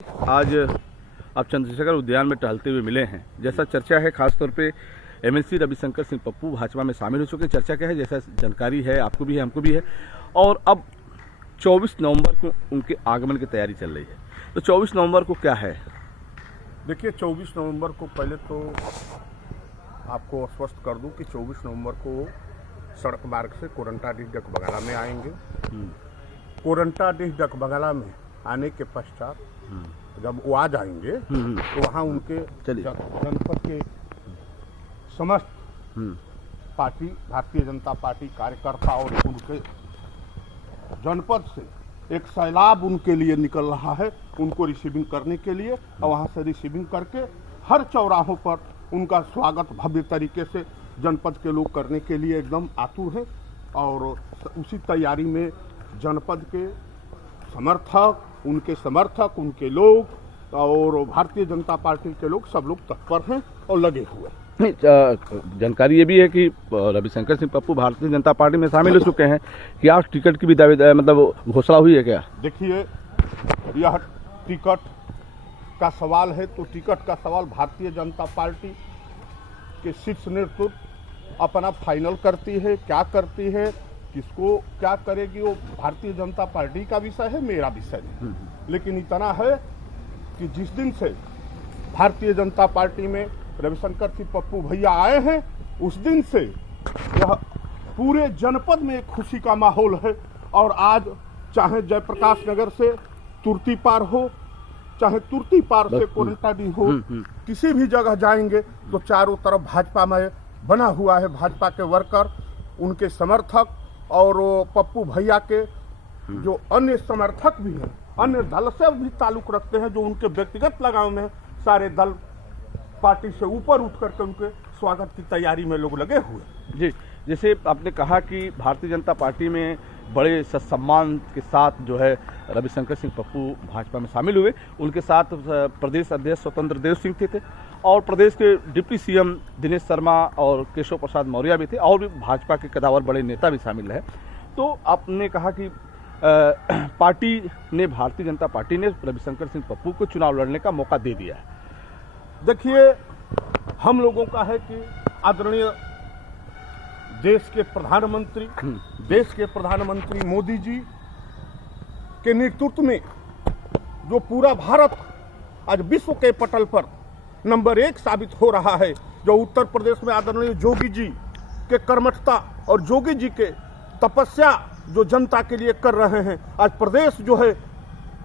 आज आप चंद्रशेखर उद्यान में टहलते हुए मिले हैं। जैसा चर्चा है खासतौर पे एमएलसी रविशंकर सिंह पप्पू भाजपा में शामिल हो चुके हैं। चर्चा क्या है, जैसा जानकारी है आपको भी है हमको भी है, और अब 24 नवंबर को उनके आगमन की तैयारी चल रही है। तो 24 नवंबर को क्या है? देखिए, 24 नवंबर को पहले तो आपको आश्वस्त कर दूं कि 24 नवंबर को सड़क मार्ग से कोरंटाडीह डकबगाला में आएंगे। कोरंटाडीह डकबगाला में आने के पश्चात जब वो आ जाएंगे तो वहाँ उनके जनपद के समस्त पार्टी भारतीय जनता पार्टी कार्यकर्ता और उनके जनपद से एक सैलाब उनके लिए निकल रहा है, उनको रिसीविंग करने के लिए। और वहाँ से रिसीविंग करके हर चौराहों पर उनका स्वागत भव्य तरीके से जनपद के लोग करने के लिए एकदम आतुर हैं। और उसी तैयारी में जनपद के समर्थक, उनके लोग और भारतीय जनता पार्टी के लोग सब लोग तत्पर हैं और लगे हुए हैं। जानकारी ये भी है कि रविशंकर सिंह पप्पू भारतीय जनता पार्टी में शामिल हो चुके हैं। क्या टिकट की भी दावे मतलब घोषणा हुई है क्या? देखिए, यह टिकट का सवाल है तो टिकट का सवाल भारतीय जनता पार्टी के शीर्ष नेतृत्व अपना फाइनल करती है। क्या करती है, किसको क्या करेगी, वो भारतीय जनता पार्टी का विषय है, मेरा विषय नहीं। लेकिन इतना है कि जिस दिन से भारतीय जनता पार्टी में रविशंकर सिंह पप्पू भैया आए हैं, उस दिन से यह पूरे जनपद में एक खुशी का माहौल है। और आज चाहे जयप्रकाश नगर से तुर्ती पार हो, चाहे तुर्ती पार से कोरंटाडीह हो, किसी भी जगह जाएंगे तो चारों तरफ भाजपा में बना हुआ है। भाजपा के वर्कर, उनके समर्थक और पप्पू भैया के जो अन्य समर्थक भी हैं, अन्य दल से भी ताल्लुक रखते हैं, जो उनके व्यक्तिगत लगाव में सारे दल पार्टी से ऊपर उठ करके उनके स्वागत की तैयारी में लोग लगे हुए। जी, जैसे आपने कहा कि भारतीय जनता पार्टी में बड़े सम्मान के साथ जो है रविशंकर सिंह पप्पू भाजपा में शामिल हुए। उनके साथ प्रदेश अध्यक्ष स्वतंत्र देव सिंह थे और प्रदेश के डिप्टी सीएम दिनेश शर्मा और केशव प्रसाद मौर्य भी थे, और भी भाजपा के कदावर बड़े नेता भी शामिल हैं। तो आपने कहा कि पार्टी ने, भारतीय जनता पार्टी ने रविशंकर सिंह पप्पू को चुनाव लड़ने का मौका दे दिया है। देखिए, हम लोगों का है कि आदरणीय देश के प्रधानमंत्री मोदी जी के नेतृत्व में जो पूरा भारत आज विश्व के पटल पर नंबर 1 साबित हो रहा है, जो उत्तर प्रदेश में आदरणीय योगी जी के कर्मठता और योगी जी के तपस्या जो जनता के लिए कर रहे हैं, आज प्रदेश जो है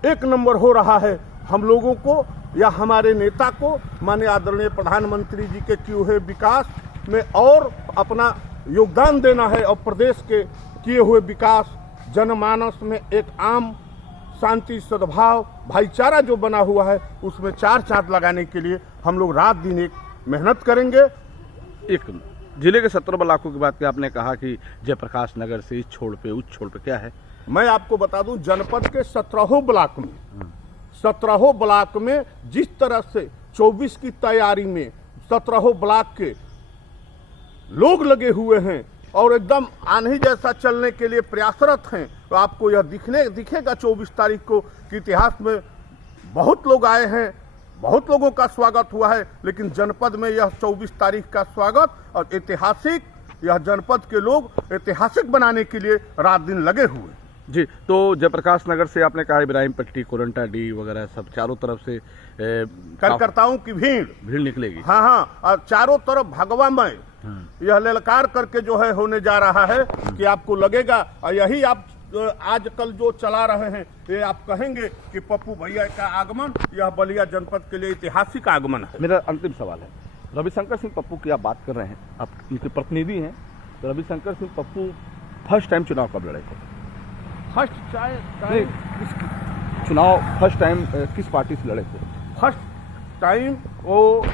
1 नंबर हो रहा है। हम लोगों को या हमारे नेता को माननीय आदरणीय प्रधानमंत्री जी के किए हुए विकास में और अपना योगदान देना है, और प्रदेश के किए हुए विकास जनमानस में एक आम शांति, सद्भाव, भाईचारा जो बना हुआ है, उसमें 4 चांद लगाने के लिए हम लोग रात दिन एक मेहनत करेंगे। एक जिले के 17 ब्लॉकों की बात की आपने कहा कि जयप्रकाश नगर से इस छोड़ पे उस छोड़ पे क्या है? मैं आपको बता दूं, जनपद के 17 ब्लॉक में जिस तरह से 24 की तैयारी में 17 ब्लॉक के लोग लगे हुए हैं और एकदम आंधी जैसा चलने के लिए प्रयासरत हैं, तो आपको यह दिखेगा 24 तारीख को कि इतिहास में बहुत लोग आए हैं, बहुत लोगों का स्वागत हुआ है। लेकिन जनपद में यह 24 तारीख का स्वागत और ऐतिहासिक, यह जनपद के लोग ऐतिहासिक बनाने के लिए रात दिन लगे हुए। जी, तो जयप्रकाश नगर से आपने कहा इब्राहिम पट्टी, कोरंटाडीह वगैरह सब चारों तरफ से कार्यकर्ताओं की भीड़ निकलेगी। हाँ, और चारों तरफ भगवामय यह ललकार करके जो है होने जा रहा है कि आपको लगेगा, और यही आप आजकल जो चला रहे हैं, ये आप कहेंगे कि पप्पू भैया का आगमन यह बलिया जनपद के लिए ऐतिहासिक आगमन है। मेरा अंतिम सवाल है, रविशंकर सिंह पप्पू की आप बात कर रहे हैं, आप उनके प्रतिनिधि हैं, तो रविशंकर सिंह पप्पू फर्स्ट टाइम चुनाव कब लड़े थे? फर्स्ट टाइम किस पार्टी से लड़े थे? फर्स्ट टाइम वो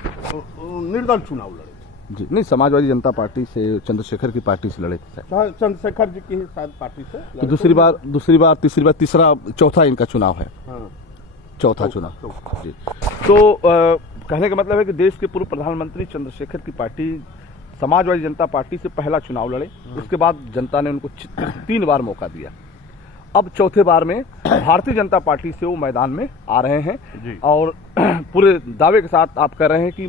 निर्दल चुनाव लड़े थे। जी नहीं, समाजवादी जनता पार्टी से, चंद्रशेखर की पार्टी से लड़े थे। चंद्रशेखर जी की ही शायद पार्टी से। तो दूसरी बार, तीसरी बार, तीसरा, चौथा इनका चुनाव है। हाँ। चौथा चुनाव। जी, तो कहने का मतलब है कि देश के पूर्व प्रधानमंत्री चंद्रशेखर की पार्टी समाजवादी जनता पार्टी से पहला चुनाव लड़े, उसके बाद जनता ने उनको 3 बार मौका दिया अब चौथे बार में भारतीय जनता पार्टी से वो मैदान में आ रहे हैं जी। और पूरे दावे के साथ आप कह रहे हैं कि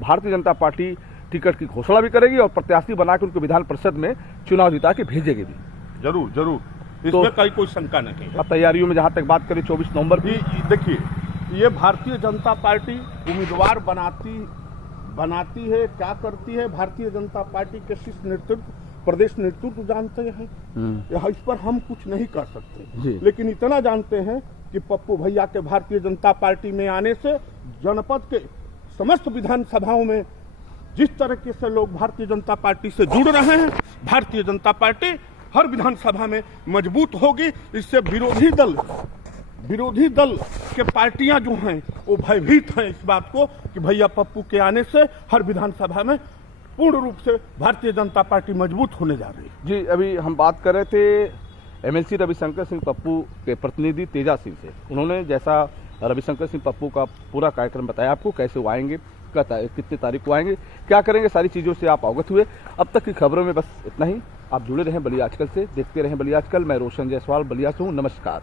भारतीय जनता पार्टी टिकट की घोषणा भी करेगी और प्रत्याशी बना के उनको विधान परिषद में चुनाव जिता के भेजेगी भी। जरूर जरूर, तो इसमें कोई शंका नहीं है। अब तैयारियों में जहां तक बात करें 24 नवंबर की, देखिए, ये भारतीय जनता पार्टी उम्मीदवार बनाती है, क्या करती है, भारतीय जनता पार्टी के शीर्ष नेतृत्व, प्रदेश नेतृत्व जानते हैं। यहाँ इस पर हम कुछ नहीं कर सकते, लेकिन इतना जानते हैं कि पप्पू भैया के भारतीय जनता पार्टी में आने से जनपद के समस्त विधानसभाओं में जिस तरीके से लोग भारतीय जनता पार्टी से जुड़ रहे हैं, भारतीय जनता पार्टी हर विधानसभा में मजबूत होगी। इससे विरोधी दल के पार्टियां जो हैं वो भयभीत हैं इस बात को कि भैया पप्पू के आने से हर विधानसभा में पूर्ण रूप से भारतीय जनता पार्टी मजबूत होने जा रही है। जी, अभी हम बात कर रहे थे एमएलसी रविशंकर सिंह पप्पू के प्रतिनिधि तेजा सिंह से। उन्होंने जैसा रविशंकर सिंह पप्पू का पूरा कार्यक्रम बताया आपको, कैसे वो आएंगे, कितनी तारीख को आएंगे, क्या करेंगे, सारी चीज़ों से आप अवगत हुए। अब तक की खबरों में बस इतना ही। आप जुड़े रहें बलिया आजकल से, देखते रहें बलिया आजकल। मैं रोशन जायसवाल बलिया से हूँ। नमस्कार।